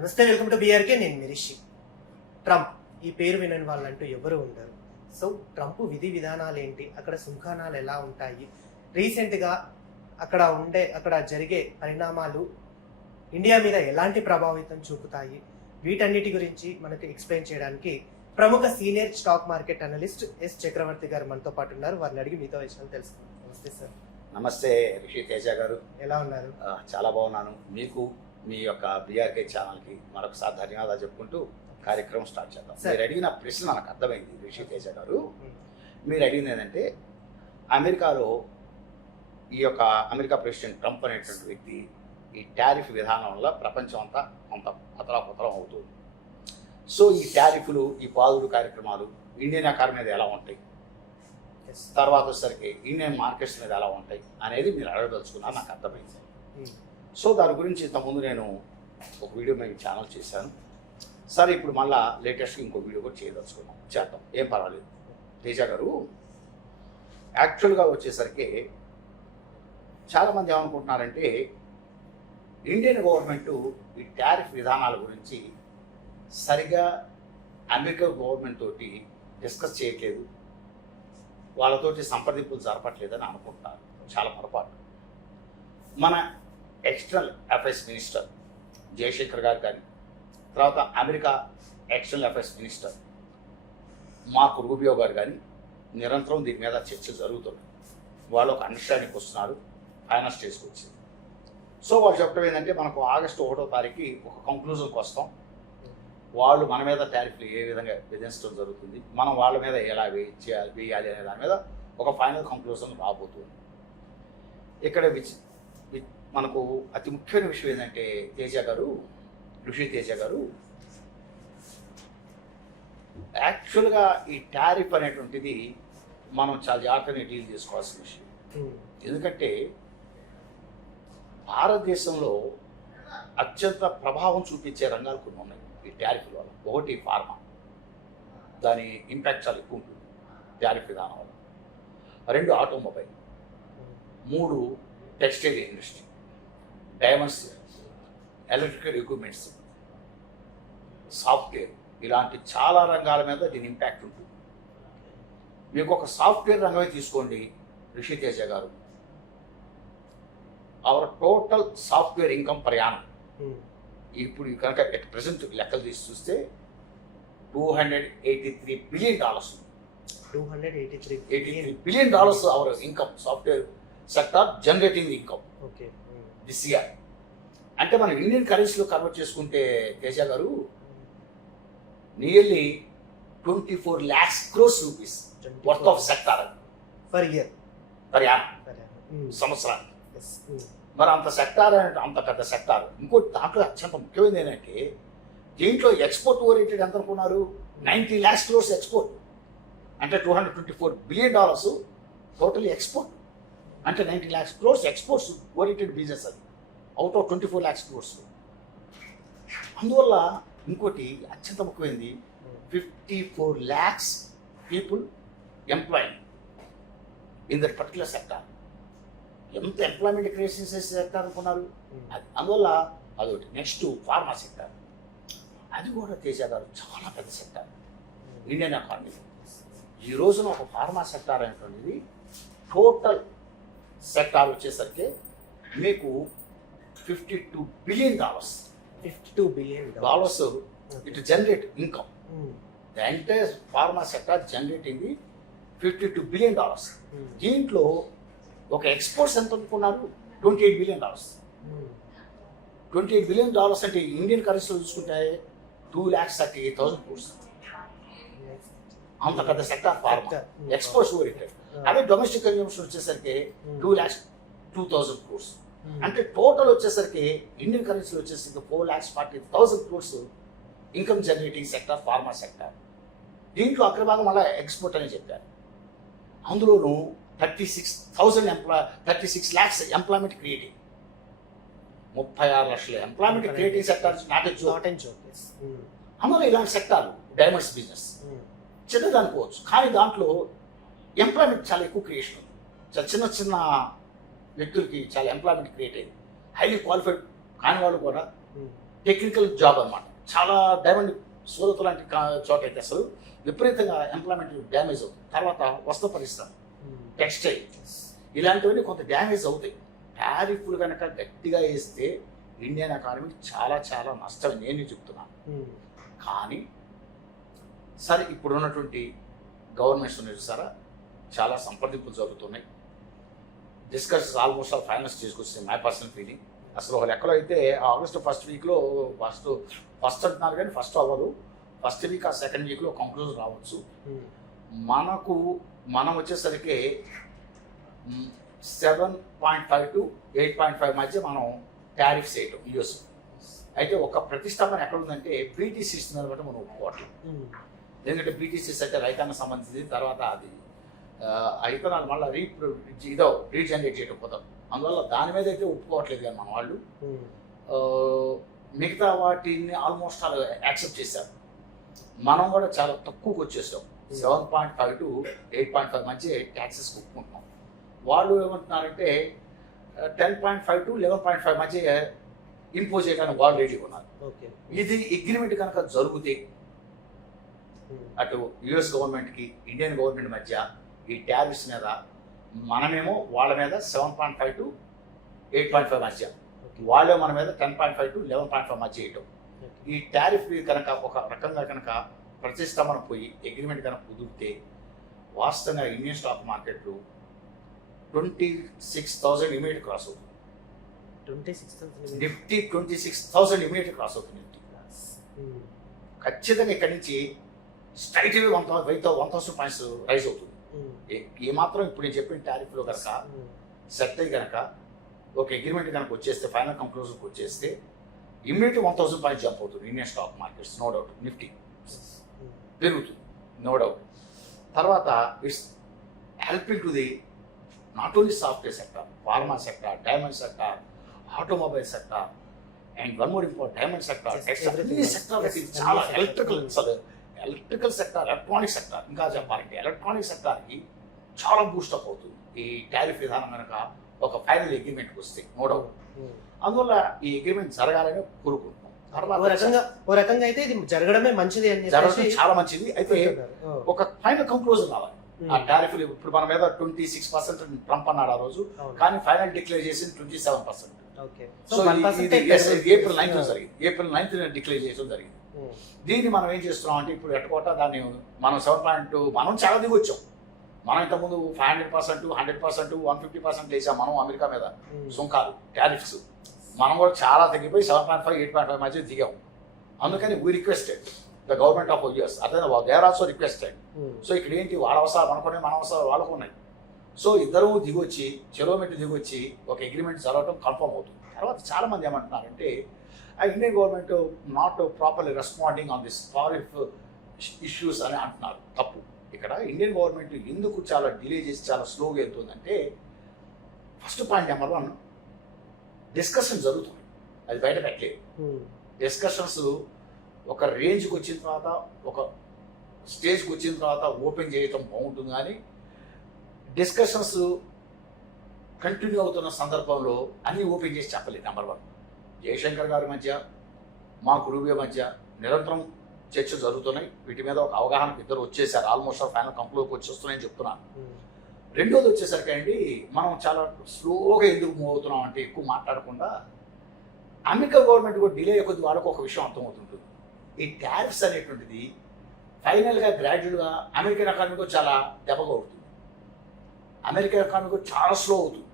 నమస్తే, welcome to BRK. నేను మిరిషి. Trump ఈ పేరు వినని వాళ్ళంటూ ఎవరు ఉండరు. సో ట్రంప్ విధి విధానాలు ఏంటి, అక్కడ సుంకానాలు ఎలా ఉంటాయి, రీసెంట్గా అక్కడ జరిగే పరిణామాలు ఇండియా మీద ఎలాంటి ప్రభావితం చూపుతాయి, వీటన్నిటి గురించి మనకు ఎక్స్ప్లెయిన్ చేయడానికి ప్రముఖ senior stock market analyst S Chakravarthy garu మనతో పాటు ఉన్నారు. వారిని అడిగి మీతో విషయాలు తెలుసుకుందాం. నమస్తే సార్. నమస్తే రిషి తేజ గారు. ఎలా ఉన్నారు? చాలా బాగున్నాను. మీకు మీ యొక్క బీఆర్కే ఛానల్కి మరొకసారి ధన్యవాదాలు చెప్పుకుంటూ కార్యక్రమం స్టార్ట్ చేద్దాం. మీరు అడిగిన ప్రశ్న నాకు అర్థమైంది రిషి తేజ గారు. మీరు అడిగింది ఏంటంటే, అమెరికాలో ఈ యొక్క అమెరికా ప్రెసిడెంట్ ట్రంప్ అనేటువంటి వ్యక్తి ఈ టారిఫ్ విధానం వల్ల ప్రపంచం అంతా అంత అతలాకుతలం అవుతుంది. సో ఈ టారిఫ్లు, ఈ పాదుడు కార్యక్రమాలు ఇండియన్ ఎకానమీ మీద ఎలా ఉంటాయి, తర్వాత వచ్చేసరికి ఇండియన్ మార్కెట్స్ మీద ఎలా ఉంటాయి అనేది మీరు అడగదలుచుకున్నారు, నాకు అర్థమైంది. సో దాని గురించి ఇంతకుముందు నేను ఒక వీడియో మేము ఛానల్ చేశాను. సరే, ఇప్పుడు మళ్ళీ లేటెస్ట్గా ఇంకో వీడియో కూడా చేద్దాం, ఏం పర్వాలేదు. తేజ గారు, యాక్చువల్గా వచ్చేసరికి చాలామంది ఏమనుకుంటున్నారంటే, ఇండియన్ గవర్నమెంటు ఈ టారిఫ్ విధానాల గురించి సరిగా అమెరికా గవర్నమెంట్ తోటి డిస్కస్ చేయట్లేదు, వాళ్ళతోటి సంప్రదింపులు జరపట్లేదని అనుకుంటున్నారు. చాలా పొరపాటు. మన ఎక్స్టర్నల్ అఫైర్స్ మినిస్టర్ జయశంకర్ గారు కానీ, తర్వాత America external affairs minister Marco Rubio గారు కానీ నిరంతరం దీని మీద చర్చలు జరుగుతున్నాయి. వాళ్ళు ఒక అండర్స్టాండింగ్కి వస్తున్నారు, ఫైనల్ స్టేజ్కి వచ్చింది. సో వాళ్ళు చెప్పడం ఏంటంటే, మనకు ఆగస్టు 1వ తారీఖు ఒక కంక్లూజన్కి వస్తాం. వాళ్ళు మన మీద టారిఫ్లు ఏ విధంగా విధించడం జరుగుతుంది, మనం వాళ్ళ మీద ఎలా వేయాలి అనే దాని మీద ఒక ఫైనల్ కంక్లూజన్ రాబోతుంది. ఇక్కడ మనకు అతి ముఖ్యమైన విషయం ఏంటంటే ఋషి తేజ గారు, యాక్చువల్గా ఈ టారిఫ్ అనేటువంటిది మనం చాలా జాగ్రత్తగా డీల్ చేసుకోవాల్సిన విషయం. ఎందుకంటే భారతదేశంలో అత్యంత ప్రభావం చూపించే రంగాలు కొన్ని ఉన్నాయి ఈ టారిఫ్ వల్ల. ఒకటి ఫార్మా, దాని ఇంపాక్ట్ చాలా ఎక్కువ ఉంటుంది టారిఫ్ విధానం వల్ల. 2 automobile, 3 textile industry, diamonds, electrical equipments, software, ఇలాంటి చాలా రంగాల మీద దీని ఇంపాక్ట్ ఉంటుంది. మీకు ఒక సాఫ్ట్వేర్ రంగమే తీసుకోండి రిషి తేజ గారు, అవర్ టోటల్ సాఫ్ట్వేర్ ఇన్కమ్ ప్రయాణం ఇప్పుడు కనుక ఎట్ ప్రెసెంట్ లెక్కలు తీసి చూస్తే $283 billion. $283 billion our income, software sector generating income this year. అంటే మనం ఇండియన్ కరెన్సీలో కన్వర్ట్ చేసుకుంటే తేజ గారు, nearly 24 lakhs crores rupees worth of sector per year, సంవత్సరానికి. మరి అంత సెక్టార్ అంటే అంత పెద్ద సెక్టార్. ఇంకోటి దాంట్లో అత్యంత ముఖ్యమైనది ఏంటంటే, దీంట్లో ఎక్స్పోర్ట్ ఓరియంటెడ్ ఎంత అనుకున్నారు, 90 lakhs crores ఎక్స్పోర్ట్. అంటే $224 బిలియన్ టోటల్ ఎక్స్పోర్ట్. అంటే 90 lakhs crores exports oriented business అది, అవుట్ ఆఫ్ 24 lakhs crores. అందువల్ల ఇంకోటి అత్యంత ముఖ్యమైనది, 54 lakhs people employ in that particular sector. ఎంత ఎంప్లాయ్మెంట్ క్రియేట్ చేసే సెక్టార్ అనుకున్నారు అది. అందువల్ల అదొకటి. నెక్స్ట్ ఫార్మా సెక్టార్, అది కూడా తేజ గారు చాలా పెద్ద సెక్టార్ ఇండియన్ ఎకానమీ. ఈ రోజున ఒక ఫార్మా సెక్టార్ అనేటువంటిది టోటల్ సెక్టార్ వచ్చేసరికి మీకు $52 billion. $52 billion it generate income. The entire pharma sector generating $52 billion. దీంట్లో ఒక ఎక్స్పోర్ట్స్ ఎంత అనుకున్నారు, $28 బిలియన్. $28 బిలియన్ అంటే ఇండియన్ కరెన్సీలో చూసుకుంటే 2,38,000 crores. అంత పెద్ద సెక్టార్ ఫార్మా, ఎక్స్పోర్ట్స్ ఓరియంటెడ్. అదే డొమెస్టిక్ కన్జంప్షన్ వచ్చేసరికి 2,02,000 crores. అంటే టోటల్ వచ్చేసరికి ఇండియన్ కరెన్సీలో వచ్చేసరికి 4,40,000 crores income generating sector pharma sector. దీంట్లో అగ్రభాగం మళ్ళీ ఎక్స్పోర్ట్ అని చెప్పారు. అందులోనూ 36 lakhs ఎంప్లాయ్మెంట్ క్రియేటింగ్, 36 లక్షల ఎంప్లాయ్మెంట్ క్రియేటింగ్ సెక్టార్. అందులో ఇలాంటి సెక్టార్ డైమండ్స్ బిజినెస్ చిన్నది అనుకోవచ్చు, కానీ దాంట్లో ఎంప్లాయ్మెంట్ చాలా ఎక్కువ క్రియేషన్ ఉంది. చాలా చిన్న వ్యక్తులకి చాలా ఎంప్లాయ్మెంట్ క్రియేట్ అయింది. హైలీ క్వాలిఫైడ్ కాని వాళ్ళు కూడా టెక్నికల్ జాబ్ అన్నమాట. చాలా డైమండ్ సూరత్ లాంటి చోట అయితే అసలు విపరీతంగా ఎంప్లాయ్మెంట్ డ్యామేజ్ అవుతుంది. తర్వాత వస్త్ర పరిశ్రమ, టెక్స్టైల్, ఇలాంటివన్నీ కొంత డ్యామేజ్ అవుతాయి. టారిఫ్లు కనుక గట్టిగా వేస్తే ఇండియన్ ఎకానమీకి చాలా చాలా నష్టం నేను చెప్తున్నాను. కానీ సరే ఇప్పుడు ఉన్నటువంటి గవర్నమెంట్స్ ఉన్నాయి చూసారా, చాలా సంప్రదింపులు జరుగుతున్నాయి. డిస్కషన్స్ ఆల్మోస్ట్ ఆల్ ఫైనల్స్ తీసుకొచ్చింది మై పర్సనల్ ఫీలింగ్. అసలు ఒక లెక్కలో అయితే ఆగస్టు ఫస్ట్ వీక్లో ఫస్ట్ అంటున్నారు కానీ ఫస్ట్ అవ్వదు. ఫస్ట్ వీక్ ఆ సెకండ్ వీక్లో కంక్లూజన్ రావచ్చు. మనం వచ్చేసరికి 7.5 to 8.5 మధ్య మనం టారిఫ్స్ వేయటం యూఎస్. అయితే ఒక ప్రతిష్టంభన ఎక్కడ ఉందంటే బీటీసీ ఇస్తున్నారు బట్టి మనం ఒప్పుకోవట్లేదు. ఎందుకంటే బీటీసీస్ అంటే రైతాంగం సంబంధించింది. తర్వాత అది ఆ ఇతనాలు మళ్ళీ రీజనరేట్ చేయడం పోతాం. అందువల్ల దాని మీద అయితే ఒప్పుకోవట్లేదు కానీ మన వాళ్ళు మిగతా వాటిని ఆల్మోస్ట్ అలా యాక్సెప్ట్ చేశారు. మనం కూడా చాలా తక్కువకి వచ్చేసాం. 7.5 to 8.5 మధ్య ట్యాక్సెస్ ఒప్పుకుంటున్నాం. వాళ్ళు ఏమంటున్నారంటే 10.5 to 11.5 మధ్య ఇంపోజ్ చేయడానికి వాళ్ళు రెడీగా ఉన్నారు. ఇది అగ్రిమెంట్ కనుక జరిగితే అటు యుఎస్ గవర్నమెంట్కి ఇండియన్ గవర్నమెంట్ మధ్య ఈ టారిఫ్స్ మీద మనమేమో వాళ్ళ మీద 7.5 to 8.5 మధ్య, వాళ్ళే మన మీద 10.5 to 11.5 మధ్య చేయటం. ఈ టారిఫ్ కనుక ఒక రకంగా కనుక ప్రతిష్టంభన పోయి అగ్రిమెంట్ కనుక కుదిరితే వాస్తవంగా ఇండియన్ స్టాక్ మార్కెట్లు 26,000 ఇమీడియట్ క్రాస్ అవుతుంది. నిఫ్టీ 26,000 ఇమీడియట్ క్రాస్ అవుతుంది. నిఫ్టీ ఖచ్చితంగా ఇక్కడి నుంచి స్ట్రైట్ 1,000 పాయింట్స్ రైజ్ అవుతుంది. ఏమాత్రం ఇప్పుడు నేను చెప్పిన టారిఫ్లో కనుక సెట్ అయ్యి కనుక ఒక అగ్రిమెంట్ కనుక వచ్చేస్తే, ఫైనల్ కంక్లూజన్కి వచ్చేస్తే ఇమ్మీడియట్ 1,000 పాయింట్స్ జంప్ అవుతుంది Indian stock markets. No doubt Nifty పెరుగుతుంది, నో డౌట్. తర్వాత it's helping to the not only software sector, pharma sector, diamond sector, automobile sector, and one more important diamond sector, అన్ని సెక్టర్లకి చాలా electrical sector, electronic sector, ఇంకా చెప్పాలంటే electronic సెక్టార్కి చాలా boost up అవుతుంది ఈ టారిఫ్ విధానం కనుక ఒక ఫైనల్ అగ్రిమెంట్కి వస్తే, నో డౌట్. అందువల్ల ఈ అగ్రిమెంట్ జరగాలని కోరుకుంటున్నాం. ఓ రకంగా అయితే ఇది జరగడమే మంచిది అని జరగడం చాలా మంచిది. అయితే ఒక ఫైనల్ కంక్లూజన్ రావాలి. ఆ టారిఫ్లు ఇప్పుడు మన మీద 26% ట్రంప్ అన్నాడు ఆ రోజు, కానీ ఫైనల్ డిక్లేర్ చేసింది 27%. ఏప్రిల్ 9th జరిగింది. ఏప్రిల్ 9th డిక్లేర్ చేయడం జరిగింది. దీన్ని మనం ఏం చేస్తున్నాం అంటే ఇప్పుడు ఎట్టుకోట దాన్ని మనం 7.2 మనం చాలా దిగి వచ్చాం. మనం ఇంతకుముందు 500%, 100%, 150% వేసాం మనం అమెరికా మీద సుంకాలు, టారిఫ్స్. మనం కూడా చాలా తగ్గిపోయి 7.5, 8.5 మధ్య దిగాం. అందుకని we requested the government of US, అదే they are also requested. So ఇక్కడ ఏంటి, వాళ్ళ అవసరాలు మనకున్నాయి, మన అవసరాలు వాళ్ళకు ఉన్నాయి. సో ఇద్దరు దిగొచ్చి చెరోమెట్టు దిగొచ్చి ఒక అగ్రిమెంట్ జరగడం కన్ఫర్మ్ అవుతుంది. తర్వాత చాలామంది ఏమంటున్నారంటే ఆ Indian government not properly responding on this tariff issues అని అంటున్నారు. తప్పు. ఇక్కడ ఇండియన్ గవర్నమెంట్ ఎందుకు చాలా డిలే చేసి చాలా స్లోగా వెళ్తుందంటే, ఫస్ట్ పాయింట్ నెంబర్ 1, డిస్కషన్ జరుగుతుంది, అది బయట పెట్టలేదు. డిస్కషన్స్ ఒక రేంజ్కి వచ్చిన తర్వాత, ఒక స్టేజ్కి వచ్చిన తర్వాత ఓపెన్ చేయటం బాగుంటుంది. కానీ డిస్కషన్స్ కంటిన్యూ అవుతున్న సందర్భంలో అన్నీ ఓపెన్ చేసి చెప్పలేదు. నెంబర్ 1, జయశంకర్ గారి మధ్య మాకు రూబియో మధ్య నిరంతరం చర్చలు జరుగుతున్నాయి. వీటి మీద ఒక అవగాహనకు ఇద్దరు వచ్చేసారు. ఆల్మోస్ట్ ఫైనల్ కంక్లూడ్కి వచ్చేస్తున్నాయని చెప్తున్నాను. రెండోది వచ్చేసరికి అండి, మనం చాలా స్లోగా ఎందుకు మూవ్ అవుతున్నాం అంటే, ఎక్కువ మాట్లాడకుండా అమెరికా గవర్నమెంట్ కూడా డిలే కొద్ది వాళ్ళకు ఒక విషయం అర్థమవుతుంటుంది. ఈ టారిఫ్స్ అనేటువంటిది ఫైనల్గా గ్రాడ్యువల్గా అమెరికన్ ఎకానమీకి చాలా దెబ్బగా అవుతుంది. అమెరికన్ ఎకానమీ కూడా చాలా స్లో అవుతుంది.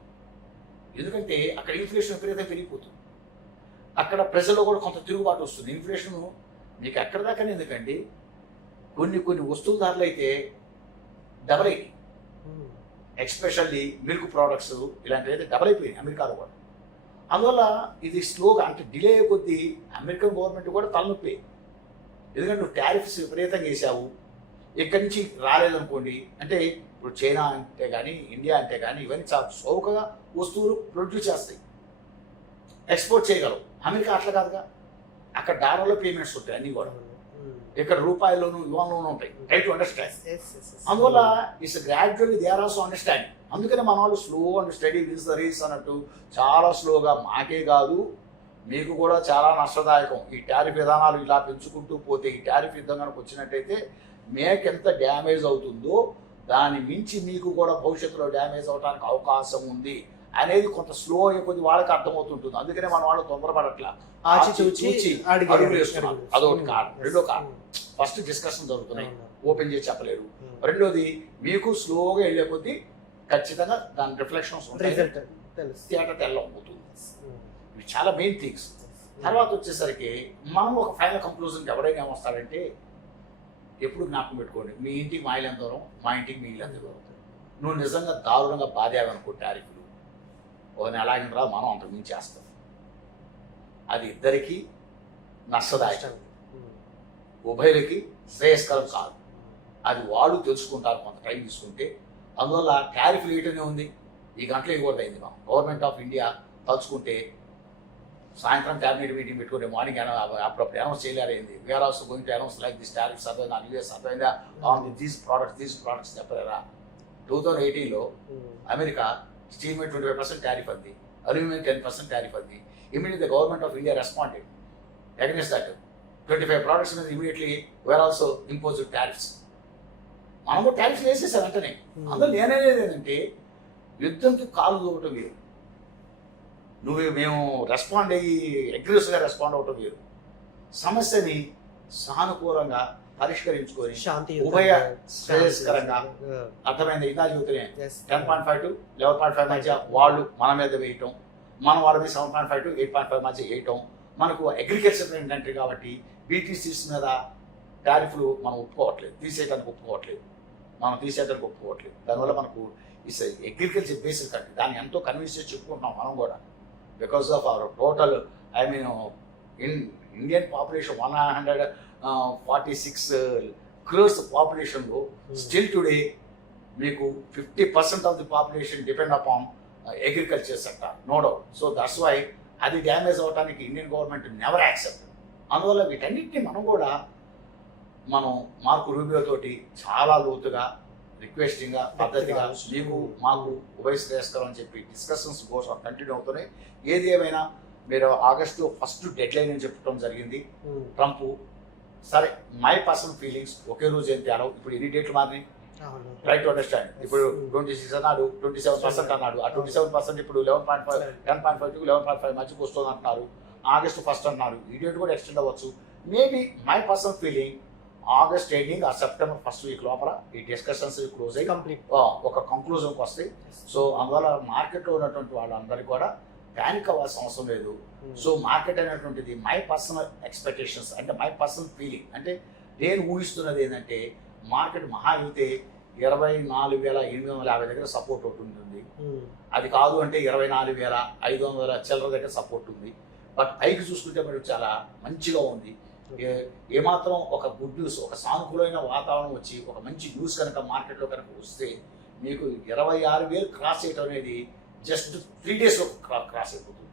ఎందుకంటే అక్కడ ఇన్ఫ్లేషన్ విపరీతంగా పెరిగిపోతుంది. అక్కడ ప్రజల్లో కూడా కొంత తిరుగుబాటు వస్తుంది. ఇన్ఫ్లేషన్ మీకు ఎక్కడ దాకానే ఎందుకండి, కొన్ని వస్తువుల ధరలు అయితే డబల్ అయినాయి. ఎక్స్పెషల్లీ మిల్క్ ప్రోడక్ట్స్ ఇలాంటివి అయితే డబల్ అయిపోయినాయి అమెరికాలో కూడా. అందువల్ల ఇది స్లోగా అంటే డిలే కొద్దీ అమెరికన్ గవర్నమెంట్ కూడా తలనొప్పి. ఎందుకంటే నువ్వు టారిఫ్స్ విపరీతంగా వేసావు, ఇక్కడి నుంచి రాలేదనుకోండి, అంటే ఇప్పుడు చైనా అంటే కానీ ఇండియా అంటే కానీ ఇవన్నీ చాలా చౌకగా వస్తువులు ప్రొడ్యూస్ చేస్తాయి, ఎక్స్పోర్ట్ చేయగలవు. అమెరికా అట్లా కాదుగా, అక్కడ డాలర్లో పేమెంట్స్ ఉంటాయి అన్నీ కూడా, ఇక్కడ రూపాయల్లోనూ యువన్లోనూ ఉంటాయి. Try to understand. అందువల్ల it's gradually they are also understanding. అందుకనే మన వాళ్ళు slow and steady wins the race అన్నట్టు చాలా స్లోగా, మాకే కాదు మీకు కూడా చాలా నష్టదాయకం. ఈ టారిఫ్ విధానాలు ఇలా పెంచుకుంటూ పోతే, ఈ టారిఫ్ యుద్ధం కనుక వచ్చినట్టయితే మేక్ ఎంత డ్యామేజ్ అవుతుందో దాని మించి మీకు కూడా భవిష్యత్తులో డ్యామేజ్ అవడానికి అవకాశం ఉంది అనేది కొంత స్లో అయ్యే కొద్ది వాళ్ళకి అర్థమవుతుంటుంది. అందుకనే మన వాళ్ళు తొందరపడట్లా, ఆచితూచి అడుగులు వేస్తున్నారు. అదొకటి కారణం. రెండో కారణం, ఫస్ట్ డిస్కషన్ జరుగుతున్నాయి, ఓపెన్ చేసి చెప్పలేరు. రెండోది, మీకు స్లోగా వెళ్ళే కొద్దీ ఖచ్చితంగా దాని రిఫ్లెక్షన్స్ ఉంటాయి, థియేటర్ తెల్లవుతుంది. ఇవి చాలా మెయిన్ థింగ్స్. తర్వాత వచ్చేసరికి మనం ఒక ఫైనల్ కంక్లూజన్కి ఎవరైనా ఏమొస్తాడంటే, ఎప్పుడు జ్ఞాపకం పెట్టుకోండి, మీ ఇంటికి మా ఇల్లు ఎంత దూరం, మా ఇంటికి మీ ఇల్లు ఎంత దూరం. నువ్వు నిజంగా దారుణంగా బాధావనుకో టారిఫ్లు, ఒక నెలాగిన రా మనం అంతకు మించి చేస్తాం. అది ఇద్దరికి నష్టదాయకం, ఉభయులకి శ్రేయస్కరం కాదు. అది వాళ్ళు తెలుసుకుంటారు కొంత టైం తీసుకుంటే. అందువల్ల టారిఫ్ వేయటమే ఉంది, ఈ గంటలు ఇవ్వకూడదు అయింది. మనం గవర్నమెంట్ ఆఫ్ ఇండియా తలుచుకుంటే సాయంత్రం క్యాబినెట్ మీటింగ్ పెట్టుకుంటే మార్నింగ్ అప్పుడప్పుడు అనౌన్స్ చేయలేరైంది. Were also going to announce like this tariffs అర్థమైందా, యూఎస్ అర్థమైందా, దీస్ ప్రోడక్ట్స్ చెప్పలేరా. 2018లో అమెరికా స్టీల్ మీద 25% టారిఫ్ అంది, అల్యూమినియం 10% టారిఫ్ అంది. Immediately government of India responded against that. 25 products మీద immediately were also imposed tariffs. మనము టారిఫ్స్ వేసేసారు వెంటనే. అందులో నేనేది ఏంటంటే, యుద్ధంకి కాలు దూవటం వేరు, మేము రెస్పాండ్ అయ్యి అగ్రెసివ్గా రెస్పాండ్ అవటం వేరు. సమస్యని సానుకూలంగా పరిష్కరించుకొని ఉభయ శ్రేయస్కరంగా, అర్థమైంది ఇందా చెబుతూనే 10.5 to 11.5 మధ్య వాళ్ళు మన మీద వేయటం, మనం వాళ్ళ మీద 7.5 to 8.5 మధ్య వేయటం. మనకు అగ్రికల్చర్ కంట్రీ కాబట్టి బీటీసీస్ మీద టారిఫ్లు మనం తీసేయడానికి ఒప్పుకోవట్లేదు. దానివల్ల మనకు ఇట్స్ అగ్రికల్చర్ బేస్డ్ కంట్రీ. దాన్ని ఎంతో కన్విన్స్ చేసి చెప్పుకుంటున్నాం మనం కూడా. Because of our total Indian population 146 crores పాపులేషన్లో స్టిల్ టుడే మీకు 50% of the population depend upon agriculture sector, no doubt. So that's why అది డ్యామేజ్ అవడానికి ఇండియన్ గవర్నమెంట్ నెవర్ యాక్సెప్ట్. అందువల్ల వీటన్నిటిని మనం మార్కో రూబియో తోటి చాలా లోతుగా రిక్వెస్టింగ్గా పద్ధతిగా మీకు మాకు ఉభయ శ్రేయస్కరం అని చెప్పి డిస్కషన్స్ కోసం కంటిన్యూ అవుతున్నాయి. ఏది ఏమైనా మీరు ఆగస్టు 1st డెడ్లైన్ అని చెప్పడం జరిగింది. ట్రంప్ సరే, మై పర్సనల్ ఫీలింగ్స్ ఒకే రోజు ఏం తేడా. ఇప్పుడు ఎన్ని డేట్లు మారినాయి, ట్రై టు అండర్స్టాండ్. ఇప్పుడు 26 అన్నాడు, 27% అన్నాడు. ఆ 27% ఇప్పుడు 10.5 to 11.5 మధ్యకి వస్తుంది అంటున్నారు. ఆగస్టు 1st అన్నారు. ఈ డేట్ కూడా ఎక్స్టెండ్ అవ్వచ్చు. Maybe my personal feeling August ending ఆ సెప్టెంబర్ 1st వీక్ లోపల ఈ డిస్కషన్స్ క్లోజ్ అయ్యి ఒక కంక్లూజన్కి వస్తాయి. సో అందువల్ల మార్కెట్లో ఉన్నటువంటి వాళ్ళందరికీ కూడా ప్యానిక్ అవ్వాల్సిన అవసరం లేదు. సో మార్కెట్ అనేటువంటిది మై పర్సనల్ ఎక్స్పెక్టేషన్స్, అంటే మై పర్సనల్ ఫీలింగ్, అంటే నేను ఊహిస్తున్నది ఏంటంటే, మార్కెట్ మహా అయితే 24,850 దగ్గర సపోర్ట్ ఒకటి ఉంటుంది. అది కాదు అంటే 24,500 చిల్లర దగ్గర సపోర్ట్ ఉంది. బట్ పైకి చూసుకుంటే మరి చాలా మంచిగా ఉంది. ఏమాత్రం ఒక గుడ్ న్యూస్, ఒక సానుకూలమైన వాతావరణం వచ్చి ఒక మంచి న్యూస్ కనుక మార్కెట్లో కనుక వస్తే మీకు 26,000 క్రాస్ చేయడం అనేది జస్ట్ 3 days క్రాస్ అయిపోతుంది.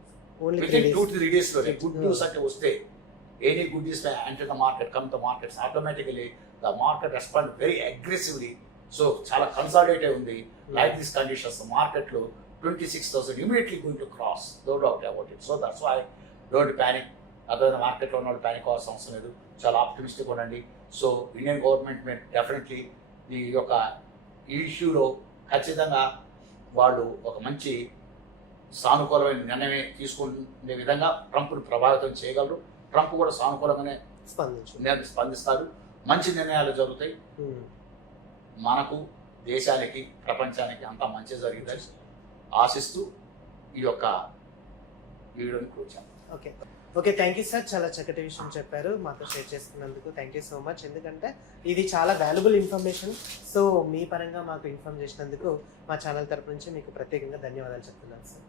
వితిన్ 2-3 days గుడ్ న్యూస్ అంటే వస్తే, any good news enter the market, come the market, automatically the market respond very aggressively. So చాలా కన్సాలిడేట్ అయి ఉంది. లైక్ దిస్ కండిషన్స్ మార్కెట్లో 26,000 immediately going to cross, no doubt about it. So that's why don't panic. Other మార్కెట్లో ఉన్న వాళ్ళు panic అవ్వాల్సిన అవసరం లేదు. చాలా ఆప్టిమిస్టిక్ ఉండండి. సో ఇండియన్ గవర్నమెంట్ మీద డెఫినెట్లీ ఈ యొక్క ఇష్యూలో ఖచ్చితంగా వాళ్ళు ఒక మంచి సానుకూలమైన నిర్ణయమే తీసుకునే విధంగా ట్రంప్ను ప్రభావితం చేయగలరు. ట్రంప్ కూడా సానుకూలంగానే స్పందిస్తారు. మంచి నిర్ణయాలు జరుగుతాయి. మనకు, దేశానికి, ప్రపంచానికి అంతా మంచి జరిగిందని ఆశిస్తూ ఈ యొక్క వీడియోని కూర్చాను. Okay, thank you sir. చాలా చక్కటి విషయం చెప్పారు, మాతో షేర్ చేసుకున్నందుకు థ్యాంక్ యూ సో మచ్. ఎందుకంటే ఇది చాలా వాల్యుబుల్ ఇన్ఫర్మేషన్. సో మీ పరంగా మాకు ఇన్ఫార్మ్ చేసినందుకు మా ఛానల్ తరపు నుంచి మీకు ప్రత్యేకంగా ధన్యవాదాలు చెప్తున్నాను సార్.